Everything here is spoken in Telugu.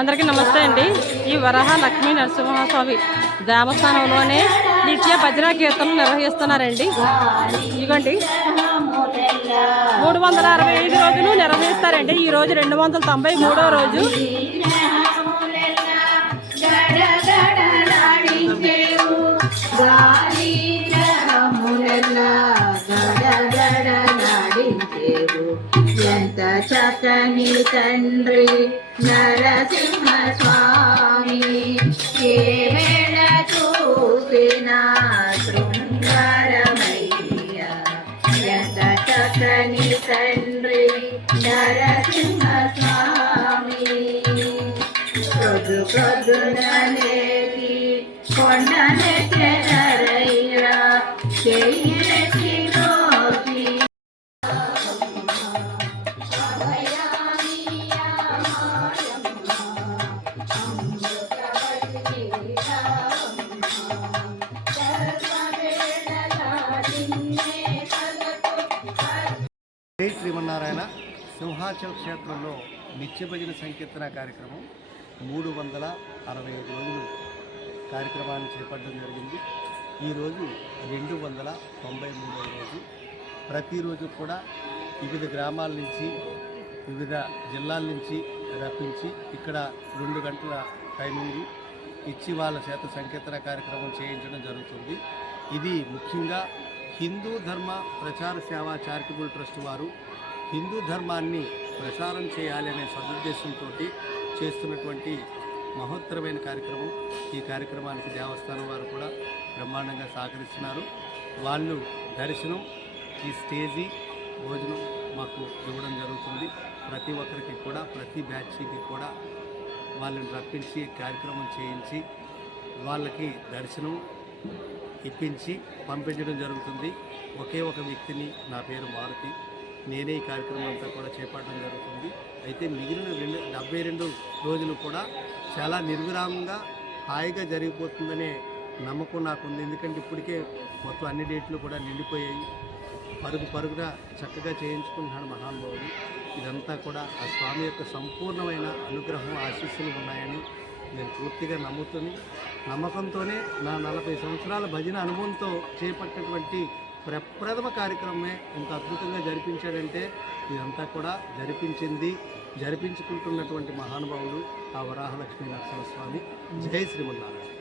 అందరికీ నమస్తే అండి. ఈ వరాహ లక్ష్మీ నరసింహస్వామి దేవస్థానంలోనే నిత్య భజన కీర్తనలు నిర్వహిస్తున్నారండి. ఇదిగోండి 365 రోజులు నిర్వహిస్తారండి. ఈ రోజు 293వ రోజు. ఎంత చక్కని తండ్రి నరసింహ స్వామి, ఏ వేళ చూసినా శృంగారమయ్య. ఎంత చక్కని తండ్రి నరసింహ స్వామి, ప్రొద్దు ప్రొద్దునలేకి కొండనెత్తెదరయ్యా, చెయ్యెత్తి నోకి జై శ్రీమన్నారాయణ. సింహాచల్ క్షేత్రంలో నిత్య భజన సంకీర్తన కార్యక్రమం 365 రోజులు కార్యక్రమాన్ని చేపట్టడం జరిగింది. ఈరోజు 293వ రోజు. ప్రతిరోజు కూడా వివిధ గ్రామాల నుంచి వివిధ జిల్లాల నుంచి రప్పించి ఇక్కడ 2 గంటల టైమింగ్ ఇచ్చి వాళ్ళ చేత సంకీర్తన కార్యక్రమం చేయించడం జరుగుతుంది. ఇది ముఖ్యంగా హిందూ ధర్మ ప్రచార సేవా చారిటబుల్ ట్రస్ట్ వారు హిందూ ధర్మాన్ని ప్రచారం చేయాలి అనే సదుద్దేశంతో చేస్తున్నటువంటి మహోత్తరమైన కార్యక్రమం. ఈ కార్యక్రమానికి దేవస్థానం వారు కూడా బ్రహ్మాండంగా సహకరిస్తున్నారు. వాళ్ళు దర్శనం, ఈ స్టేజీ, భోజనం మాకు ఇవ్వడం జరుగుతుంది. ప్రతి ఒక్కరికి కూడా ప్రతి బ్యాచ్కి కూడా వాళ్ళని రప్పించి కార్యక్రమం చేయించి వాళ్ళకి దర్శనం ఇప్పించి పంపించడం జరుగుతుంది. ఒకే ఒక వ్యక్తిని, నా పేరు మారుతి, నేనే ఈ కార్యక్రమం అంతా కూడా చేపట్టడం జరుగుతుంది. అయితే మిగిలిన 72 రోజులు కూడా చాలా నిర్విరామంగా హాయిగా జరిగిపోతుందనే నమ్మకం నాకుంది. ఎందుకంటే ఇప్పటికే మొత్తం అన్ని డేట్లు కూడా నిండిపోయాయి. పరుగున చక్కగా చేయించుకుంటున్నాడు మహానుభావుడు. ఇదంతా కూడా ఆ స్వామి యొక్క సంపూర్ణమైన అనుగ్రహం, ఆశీస్సులు ఉన్నాయని నేను పూర్తిగా నమ్మకంతోనే నా 40 సంవత్సరాల భజన అనుభవంతో చేపట్టినటువంటి ప్రప్రథమ కార్యక్రమమే ఇంత అద్భుతంగా జరిపించాడంటే ఇదంతా కూడా జరిపించుకుంటున్నటువంటి మహానుభావుడు ఆ వరాహలక్ష్మీ నరసింహస్వామి. జై శ్రీమన్నారాయణ.